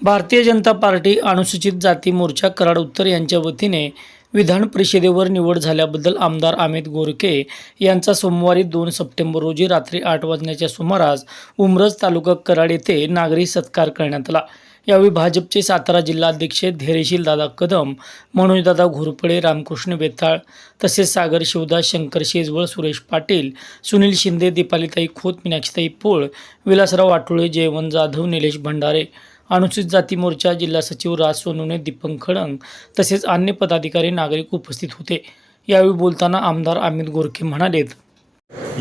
भारतीय जनता पार्टी अनुसूचित जाती मोर्चा कराड उत्तर यांच्या वतीने विधान परिषदेवर निवड झाल्याबद्दल आमदार अमित गोरके यांचा सोमवारी दोन सप्टेंबर रोजी रात्री आठ वाजण्याच्या सुमारास उमरज तालुका कराड येथे नागरी सत्कार करण्यात आला. यावेळी भाजपचे सातारा जिल्हाध्यक्ष धैर्यशील दादा कदम मनोजदादा घोरपडे रामकृष्ण बेताळ तसेच सागर शिवदास शंकर शेजवळ सुरेश पाटील सुनील शिंदे दीपालीताई खोत मीनाक्षीताई पोळ विलासराव आठवळे जयवंत जाधव निलेश भंडारे अनुसूचित जाती मोर्चा जिल्हा सचिव राज सोनवणे दीपक खडंग तसेच अन्य पदाधिकारी नागरिक उपस्थित होते. यावेळी बोलताना आमदार अमित गोरखे म्हणालेत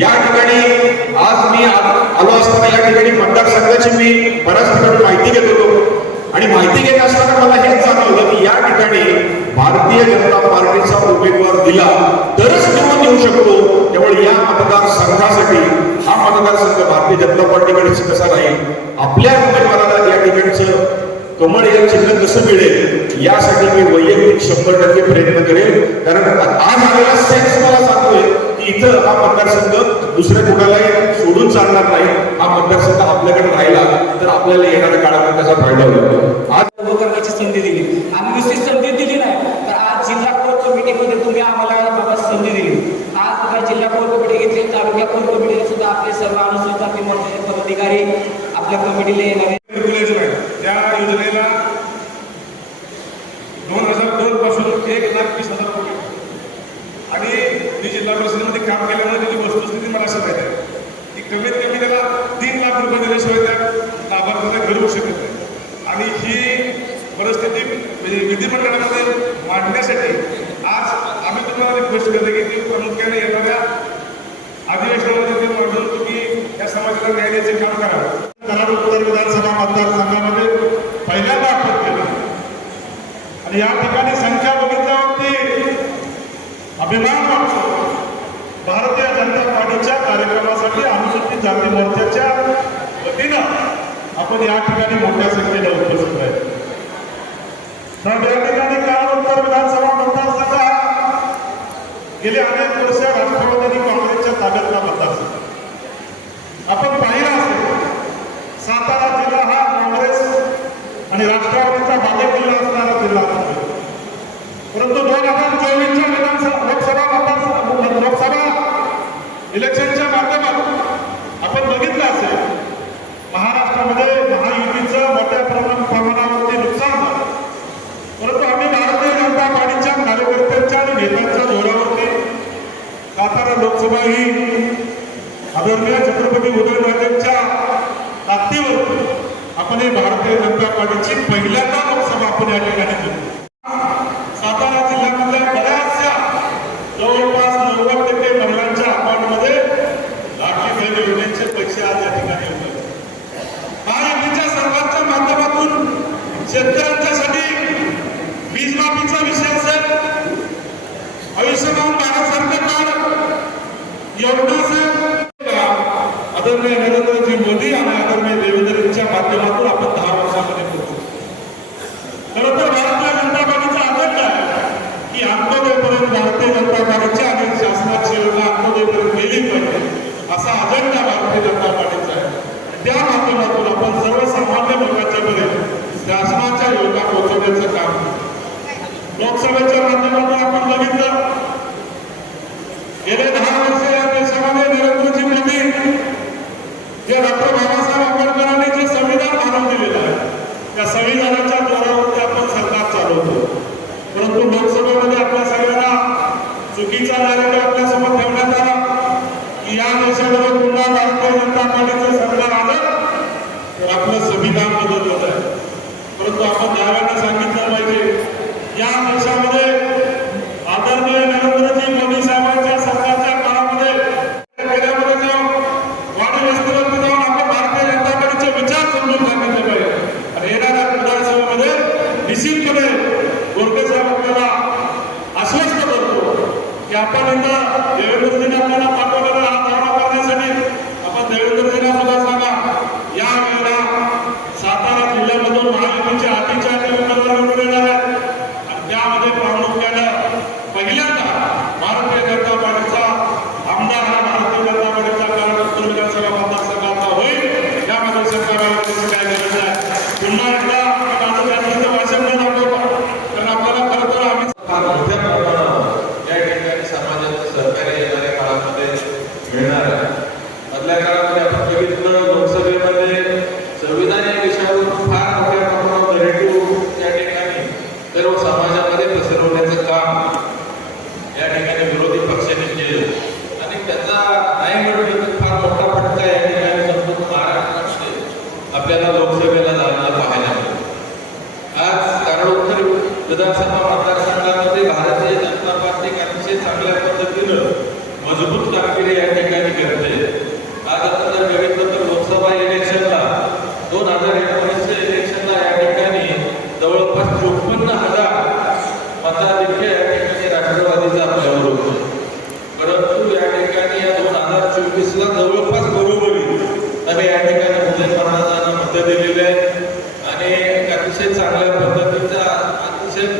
या ठिकाणी आज मी आलो असताना या ठिकाणी मतदारसंघाची मी बऱ्याच ठिकाणी माहिती घेत होतो. आणि माहिती घेत असताना मला हेच जाणवलं की या ठिकाणी भारतीय जनता पार्टीचा उमेदवार दिला तरच निवडून येऊ शकतो. त्यामुळे या मतदारसंघासाठी हा मतदारसंघ भारतीय जनता पार्टीकडे कसा राहील? आपल्या उमेदवाराला कमळ या चिन्ह कसं मिळेल यासाठी मी वैयक्तिक शंभर टक्के प्रयत्न करेल. कारण आज आलेला सेक्स मला सांगतोय की इथं हा मतदारसंघ दुसऱ्या कुणालाही सोडून चालणार नाही. हा मतदारसंघ आपल्याकडे राहिला तर आपल्याला येणाऱ्या काळामध्ये त्याचा फायदा होईल. आज करण्याची संधी दिली. आणि नुसती संधी दिली नाही तर आज जिल्हा कोर कमिटीमध्ये तुम्ही आम्हाला बाबा संधी दिली. आज तुम्हाला जिल्हा कोर कमिटी घेतली तालुक्या कोर कमिटीला सुद्धा आपले सर्व अनुसूचित जाती मोर्चाचे पदाधिकारी आपल्या कमिटीला येणारे सर्क्युलेशन आहे त्या योजनेला दोन हजार दोन पासून एक लाख वीस हजार कोटी आणि मी जिल्हा परिषदेमध्ये काम केल्यामुळे त्याची वस्तुस्थिती मला असं माहिती आहे की कमीत कमी त्याला तीन लाख रुपये दिल्याशिवाय त्या लाभार्थ्याला शकत नाही. आणि ही परिस्थिती म्हणजे विधिमंडळामध्ये मांडण्यासाठी आज आम्ही तुम्हाला रिक्वेस्ट करतो की ती प्रामुख्याने येणाऱ्या अधिवेशनामध्ये ते मांडून तुम्ही या समाजाला न्याय द्यायचे काम करावं कराड उत्तर विधानसभा मतदारसंघामध्ये पहिल्यांदा आपण केलं. आणि या ठिकाणी संख्या बघितल्यावरती अभिमान वाटतो. भारतीय जनता पार्टीच्या कार्यक्रमासाठी अनुसूचित जाती मोर्चाच्या वतीनं आपण या ठिकाणी मोठ्या संख्येने उपस्थित आहे. तर या ठिकाणी कराड उत्तर विधानसभा मतदारसंघ गेले अनेक वर्ष राष्ट्रवादी काँग्रेसच्या ताब्यातला मतदारसंघ. आपण पाहिलं असेल सातारा जिल्हा हा काँग्रेस आणि राष्ट्र बालेक जिल्हा असणारा जिल्हा असतो परंतु दोन हजार चोवीसच्या विधानसभा लोकसभा मतदार लोकसभा इलेक्शनच्या माध्यमातून आपण बघितलं असेल महाराष्ट्रामध्ये महायुतीचं मोठ्या प्रमाण प्रमाणावरती नुकसान झालं परंतु आम्ही भारतीय जनता पार्टीच्या कार्यकर्त्यांच्या आणि नेत्यांच्या जोरावरती सातारा लोकसभा ही आदरणीय छत्रपती उदयनराजेंच्या ताकदीवर आपण ही भारतीय जनता पार्टीची पहिल्यांदा लोकसभा आपण या ठिकाणी केली सातारा जिल्ह्यामधल्या बऱ्याचशा जवळपास नव्वद टक्के महिलांच्या अकाउंटमध्ये लाडकी बहीण योजनेचे पैसे आज या ठिकाणी होते महायुतीच्या सरकारच्या माध्यमातून शेतकऱ्यांच्यासाठी वीज माफीचा विषय असेल आयुष्यमान भारत सरकार एवढं असेल आदरणीय नरेंद्रजी मोदी आणि आदरणीय देवेंद्रजींच्या माध्यमातून आपण दहा वर्षामध्ये पोहोचू खरं तर भारतीय जनता पार्टीचा अजेंडा आहे की अंत्योदयपर्यंत भारतीय जनता पार्टीच्या आणि शासनाची योजना अंत्योदयपर्यंत गेली पाहिजे असा अजेंडा भारतीय जनता पार्टीचा आहे त्या माध्यमातून आपण सर्वसामान्य लोकांच्या पर्यंत शासनाच्या योजना काम. लोकसभेच्या माध्यमातून आपण बघितलं गेले दहा वर्ष या देशामध्ये नरेंद्रजी मोदी जे डॉक्टर बाबासाहेब आंबेडकरांनी जे संविधान बनवून दिलेलं आहे त्या संविधान जोरावरती आपण सरकार चालवतो परंतु लोकसभेमध्ये आपल्या सगळ्यांना चुकीचा नागरिक आपल्यासमोर ठेवण्यात आला की या देशामध्ये पुन्हा भारतीय जनता पार्टीचं सरकार आलं तर आपलं संविधान बदललं आहे परंतु आपण त्यावेळेला सांगितलं पाहिजे या देशामध्ये आदरणीय नरेंद्रजी मोदी साहेबांच्या सरकारच्या काळामध्ये खेड्यामध्ये जाऊन वाडी वस्तीवरती जाऊन आपण भारतीय जनता पार्टीचे विचार समजून सांगितले पाहिजे आणि येणाऱ्या विधानसभेमध्ये निश्चितपणे गोरखे साहेब आपल्याला आश्वस्त करतो की 给大家参观了。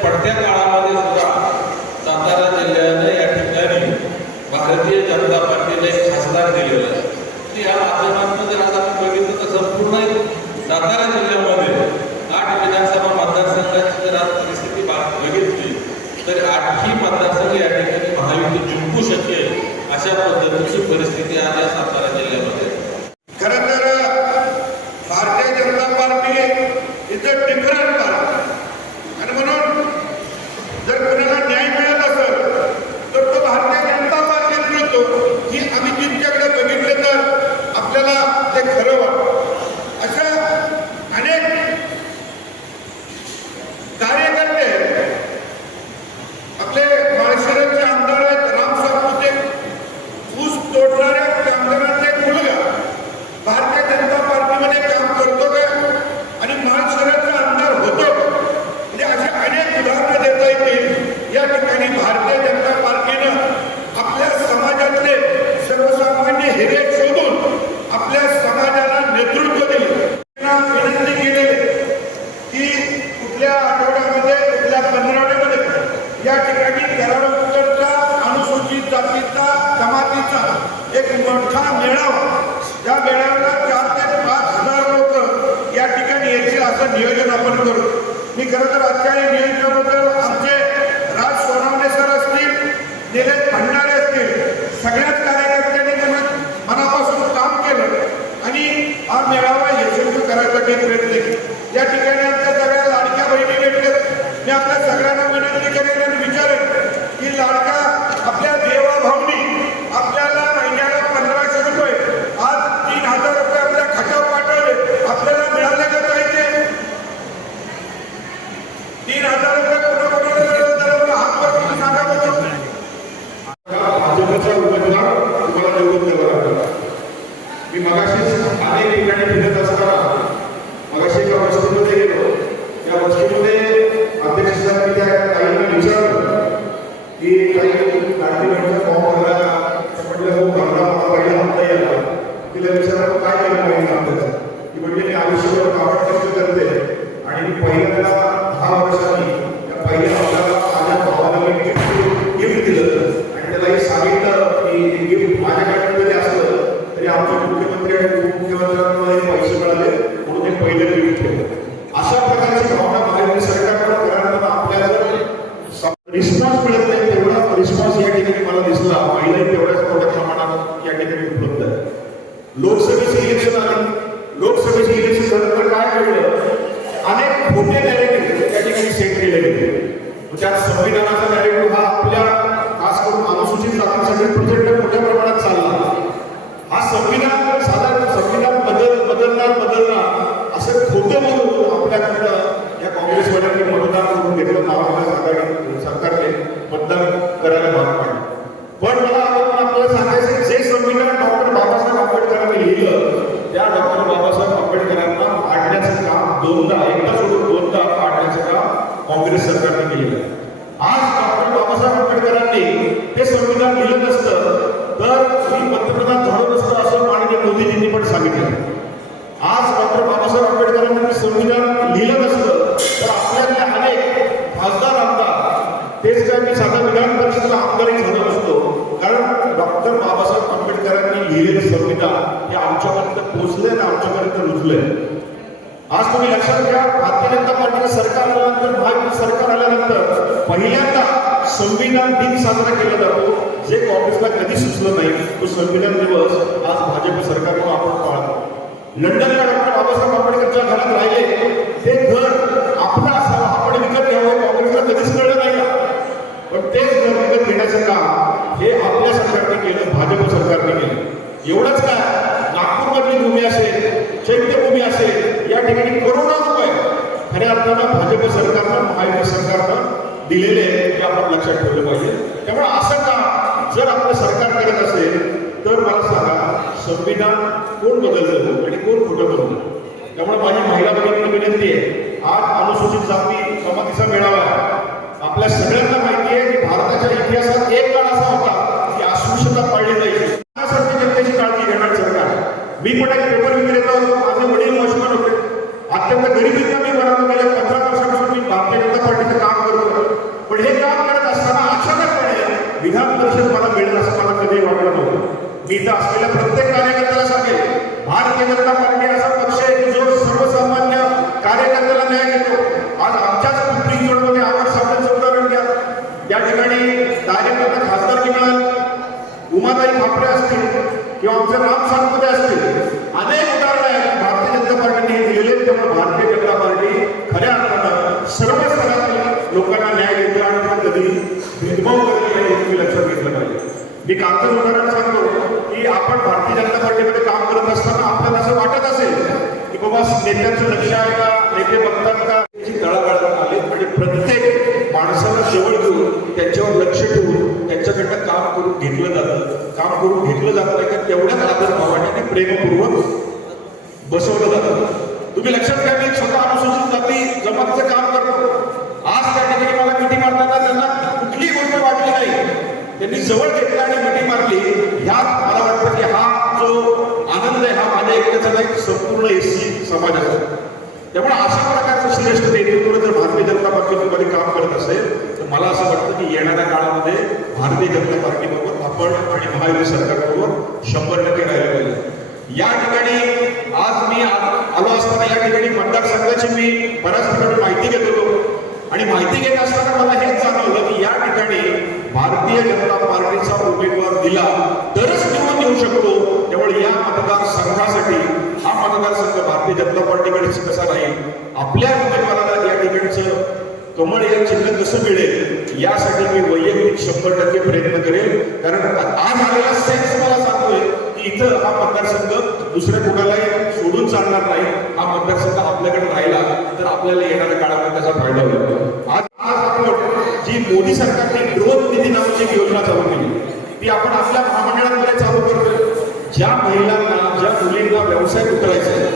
पडत्या काळामध्ये सुद्धा सातारा जिल्ह्याने या ठिकाणी भारतीय जनता पार्टीला एक खासदार दिलेला आहे. या माध्यमातून जर आज आपण बघितलं तर संपूर्ण सातारा जिल्ह्यामध्ये आठ विधानसभा मतदारसंघाची जर आज परिस्थिती बघितली तर आठही मतदारसंघ या ठिकाणी महायुती जिंकू शकेल अशा पद्धतीची परिस्थिती आज या सातारा जिल्ह्यामध्ये खरं तर Bharatiya Janata party is a different party आणि म्हणून जर कुणाला न्याय मिळत असेल तर तो भारतीय जनता पार्टीत मिळतो. ही आम्ही तुमच्याकडे बघितलं तर आपल्याला ते खरं वाटतं. त्याचं नियोजन आपण करू. मी खरं तर आजच्या नियोजनाबद्दल आमचे राज सोनावणे सर असतील निलेश भंडारे असतील सगळ्याच कार्यकर्त्यांनी मनापासून काम केलं आणि हा मेळावा यशस्वी करायचा प्रयत्न केले. या ठिकाणी दोनदा एकदा सोडून दोनदा काढण्याचं काम काँग्रेस सरकारने केलेलं आहे. आज तुम्ही लक्षात घ्या भारतीय जनता पार्टीने सरकार आल्यानंतर भाजप सरकार आल्यानंतर पहिल्यांदा संविधान दिन साजरा केला जातो. जे काँग्रेसला कधी सुचलं नाही तो संविधान दिवस आज भाजप सरकारनं आपण पाळतो लंडनला डॉक्टर बाबासाहेब आंबेडकरच्या घरात राहिले. ते घर आपलं असावं आपण विकत घ्यावं काँग्रेसला कधीच कळलं नाही का? पण तेच घर विकत घेण्याचं काम हे आपल्या सरकारने केलं भाजप सरकारने केलं. एवढंच काय? ठिकाणी करोडो रुपये. खऱ्या अर्थानं भाजप सरकारनं महायुती सरकारनं दिलेले हे आपण लक्षात ठेवलं पाहिजे. त्यामुळे असं का जर आपलं सरकार करत असेल तर मला सांगा संविधान कोण बदललं हो आणि कोण खोटं बनवलं त्यामुळे माझी महिला भगिनींना विनंती आहे. आज अनुसूचित जाती समातीचा मेळावा आहे. आपल्या सगळ्यांना माहिती आहे की भारताच्या इतिहासात एक काळ असा होता की अस्पृश्यता पाळली जायची. जनतेची काळजी घेणार सरकार. मी पण एक जनता पार्टी असा पक्ष आहे की जो सर्वसामान्य कार्यकर्त्याला न्याय देतो. आज आमच्याच पिंपरी चिंचवडमध्ये आवड साहेबांचं उदाहरण घ्या. या ठिकाणी कार्यकर्ता खासदारकी मिळाली उमाताई खापरे असतील किंवा आमचे राम सातपुते असतील. अनेक उदाहरणं आहेत. भारतीय जनता पार्टीने दिलेले त्यामुळे भारतीय जनता पार्टी खऱ्या अर्थानं सर्व स्तरातील लोकांना न्याय देते आणि कधी भेदभाव करत नाही हे तुम्ही लक्षात घेतलं पाहिजे. मी कालचं उदाहरण सांगतो. की आपण भारतीय जनता पार्टीमध्ये काम करत असताना आपल्याला असं वाटत असेल की बाबा नेत्यांचं लक्ष आहे का? नेते बघतात का? याची तळागाळात आले म्हणजे प्रत्येक माणसाला जवळ घेऊन त्यांच्यावर लक्ष ठेवून त्यांच्याकडनं काम करून घेतलं जातं. काम करून घेतलं जात नाही का तेवढ्याच आदरभावाने आणि प्रेमपूर्वक बसवलं जातं. तुम्ही लक्षात घ्या मी स्वतः अनुसूचित जाती जमातीचं काम करतो. आज त्या ठिकाणी मला मिठी मारताना त्यांना कुठलीही गोष्ट वाटली नाही. त्यांनी जवळ घेतलं आणि मिठी मारली. ह्यात मला वाटतं की हा जो आनंद आहे हा माझ्या एकट्याचा नाही संपूर्ण समाज समाजाचा त्यामुळे अशा प्रकारचं श्रेष्ठ नेतृत्व जर भारतीय जनता पार्टीमध्ये काम करत असेल तर मला असं वाटतं की येणाऱ्या काळामध्ये भारतीय जनता पार्टीबरोबर आपण आणि महायुती सरकारबरोबर शंभर टक्के राहिलं पाहिजे. या ठिकाणी आज मी आलो असताना या ठिकाणी मतदारसंघाची मी बऱ्याच ठिकाणी माहिती घेत होतो आणि माहिती घेत असताना मला हेच जाणवलं की या ठिकाणी भारतीय जनता पार्टीचा उमेदवार दिला तरच निवडून येऊ शकतो. त्यामुळे या मतदारसंघासाठी हा मतदारसंघ भारतीय जनता पार्टीकडे कसा राहील आपल्या उमेदवाराला या ठिकाणचं कमळ या चिन्ह कसं मिळेल यासाठी मी वैयक्तिक शंभर टक्के प्रयत्न करेल. कारण आज आलेला सेन्स मला सांगतोय की इथं हा मतदारसंघ दुसऱ्या कुणालाही सोडून चालणार नाही. हा मतदारसंघ आपल्याकडे राहिला तर आपल्याला येणाऱ्या काळामध्ये त्याचा फायदा होईल. आज आज आपण जी मोदी सरकारने ड्रोन निधी नावाची एक योजना चालू केली. ती आपण आपल्या महामंडळांमध्ये चालू करतोय. ज्या महिलांना ज्या मुलींना व्यवसाय उतरायचा आहे.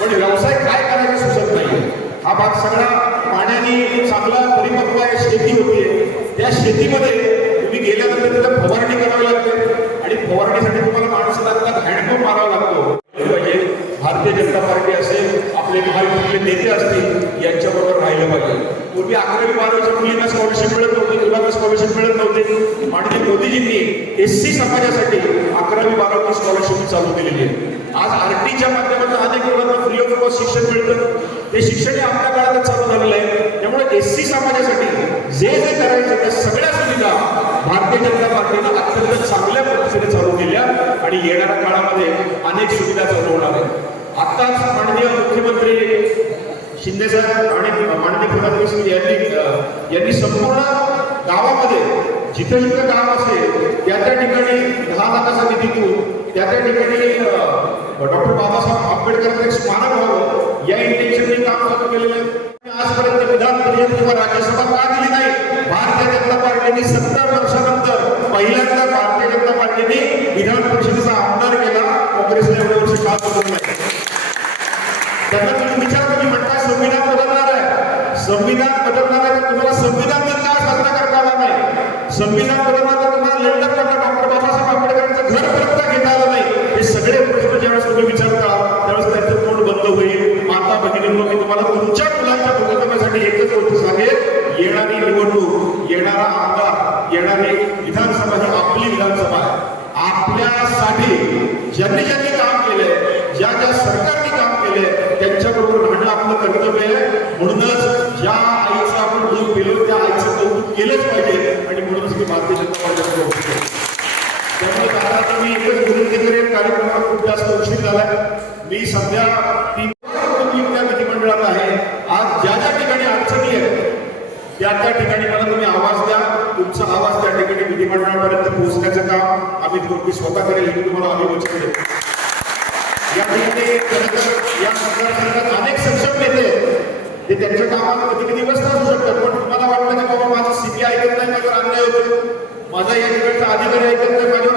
पण व्यवसाय काय करायला सुचत नाही हा भाग सगळा पाण्याने चांगला परिपक्व आहे शेती होतीये. त्या शेतीमध्ये तुम्ही गेल्यानंतर तिथं फवारणी करावी लागते. आणि फवारणीसाठी तुम्हाला माणसं लागतात हँडपंप मारावा लागतो पाहिजे भारतीय जनता पार्टी असेल आपले महायुतीतले नेते असतील यांच्याबरोबर राहिलं पाहिजे पूर्वी अकरावी मुलींना स्कॉलरशिप मिळत नव्हती मुलांना स्कॉलरशिप मिळत नव्हते. माननीय मोदीजींनी एस सी समाजासाठी अकरावी बारावी स्कॉलरशिप चालू केलेली आहे. आज आरटीच्या माध्यमातून अनेक मुलांना फ्री ऑफ कॉस्ट शिक्षण मिळतं. ते शिक्षण हे आपल्या काळातच चालू झालेलं आहे. त्यामुळे एस सी समाजासाठी जे जे करायचं त्या सगळ्या सुविधा भारतीय जनता पार्टीनं अत्यंत चांगल्या पद्धतीने चालू केल्या आणि येणाऱ्या काळामध्ये अनेक सुविधा चालू होणार आहेत. आत्ताच माननीय शिंदे साहेब आणि माननीय फडणवीस यांनी यांनी संपूर्ण गावामध्ये जिथे जिथे गाव असेल त्या त्या ठिकाणी दहा लाखाचा निधीतून त्या त्या ठिकाणी डॉक्टर बाबासाहेब आंबेडकरांचं एक स्मारक व्हावं या इंटेन्शनने काम चालू केलेलं आहे. आजपर्यंत विधान परिषद किंवा राज्यसभा का दिली नाही? भारतीय जनता पार्टीने सत्तर वर्षानंतर पहिल्यांदा भारतीय जनता पार्टीने विधान परिषदेचा आमदार केला. काँग्रेसने एवढ्या वर्षी काम करून नाही? त्यांना तुम्ही विचार तुम्ही म्हणता संविधान बदलणार आहे संविधान बदलणार आहे. तुम्हाला संविधान दिन का साजरा करता आला नाही. संविधान बदलणार तर तुम्हाला लंडनला डॉक्टर बाबासाहेब आंबेडकरांचं घर परत घेता आलं नाही. हे सगळे प्रश्न ज्यावेळेस तुम्ही विचारता त्यावेळेस त्यांचं तोंड बंद होईल. माता भगिनींनो मी तुम्हाला तुमच्या मुलांच्या भवितव्यासाठी एकच गोष्ट सांगेल येणारी निवडणूक येणारा आमदार येणारी विधानसभा ही आपली विधानसभा आहे. आपल्यासाठी ज्यांनी ज्यांनी काम केलंय ज्या ज्या सरकार खूप जास्त उशीर झालाय. मी सध्या तीन त्या विधिमंडळात आहे. आज ज्या ज्या ठिकाणी अडचणी आहेत त्या त्या ठिकाणी मला तुम्ही आवाज द्या. तुमचा आवाज त्या ठिकाणी विधिमंडळापर्यंत पोहोचण्याचं काम आम्ही गोपी स्वतः करेल हे तुम्हाला आम्ही या ठिकाणी या मतदारसंघात अनेक सक्षम नेते ते त्यांच्या कामात कधी कधी व्यस्त असू शकतात पण तुम्हाला वाटतं की बाबा माझी सीपी ऐकत नाही माझा अन्याय होतो. माझा या ठिकाणचा अधिकारी ऐकत नाही माझ्या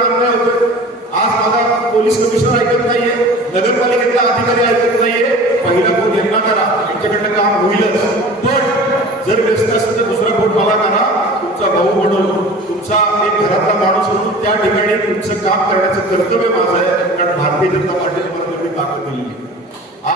माणूस म्हणून त्या ठिकाणी तुमचं काम करण्याचं कर्तव्य माझं आहे कारण भारतीय जनता